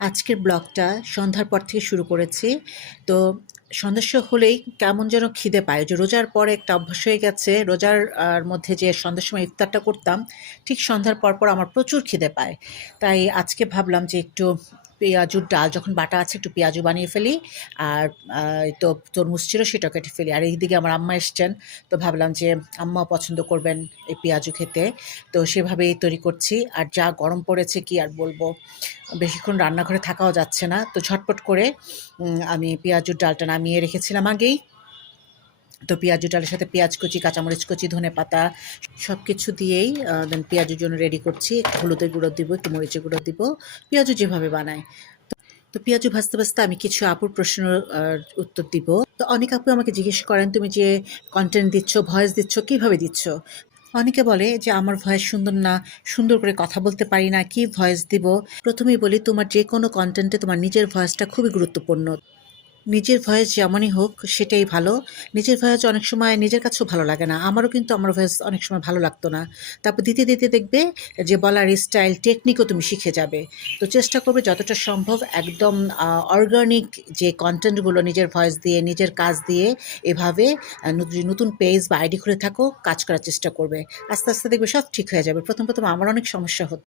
আজকের ব্লগটা সন্ধ্যার পর থেকে শুরু করেছি। তো সন্ধ্যা হলেই কেমন যেন খিদে পায়। যে রোজার পরে একটা অভ্যাস হয়ে গেছে। রোজার মধ্যে যে সন্ধ্যার সময় ইফতারটা করতাম, ঠিক সন্ধ্যার পর আমার প্রচুর খিদে পায়। তাই আজকে ভাবলাম যে একটু পেঁয়াজুর ডাল যখন বাটা আছে একটু পেঁয়াজু বানিয়ে ফেলি। আর তো তরমুজ ছিল সেটাও কেটে ফেলি। আর এইদিকে আমার আম্মা এসছেন। তো ভাবলাম যে আম্মাও পছন্দ করবেন এই পেঁয়াজু খেতে। তো সেভাবেই তৈরি করছি। আর যা গরম পড়েছে কি আর বলবো। বেশিক্ষণ রান্নাঘরে থাকাও যাচ্ছে না। তো ঝটপট করে আমি পেঁয়াজুর ডালটা নামিয়ে রেখেছিলাম আগেই। তো পেঁয়াজু ডালের সাথে পেঁয়াজ কুচি, কাঁচামরিচ কুচি, ধনেপাতা সবকিছু দিয়েই দেন পেঁয়াজুর জন্য রেডি করছি। একটু হলুদের গুঁড়ো দিব, একটু মরিচের গুঁড়ো দিব। পেঁয়াজু যেভাবে বানাই। তো পেঁয়াজু ভাজতে আমি কিছু আপুর প্রশ্নের উত্তর দিব। তো অনেক আপু আমাকে জিজ্ঞেস করেন, "তুমি যে কনটেন্ট দিচ্ছ, ভয়েস দিচ্ছ, কিভাবে দিচ্ছ?" অনেকে বলে যে আমার ভয়েস সুন্দর না, সুন্দর করে কথা বলতে পারি না, কি ভয়েস দিব? প্রথমেই বলি তোমার যেকোনো কনটেন্টে তোমার নিজের ভয়েসটা খুবই গুরুত্বপূর্ণ। নিজের ভয়েস যেমনই হোক সেটাই ভালো। নিজের ভয়েস অনেক সময় নিজের কাছেও ভালো লাগে না। আমারও কিন্তু আমার ভয়েস অনেক সময় ভালো লাগতো না। তারপর দিতে দেখবে যে বলার স্টাইল, টেকনিকও তুমি শিখে যাবে। তো চেষ্টা করবে যতটা সম্ভব একদম অর্গানিক যে কনটেন্টগুলো নিজের ভয়েস দিয়ে, নিজের কাজ দিয়ে এভাবে যদি নতুন পেজ বা আইডি খুলে থাকো, কাজ করার চেষ্টা করবে। আস্তে দেখবে সব ঠিক হয়ে যাবে। প্রথম আমার অনেক সমস্যা হতো।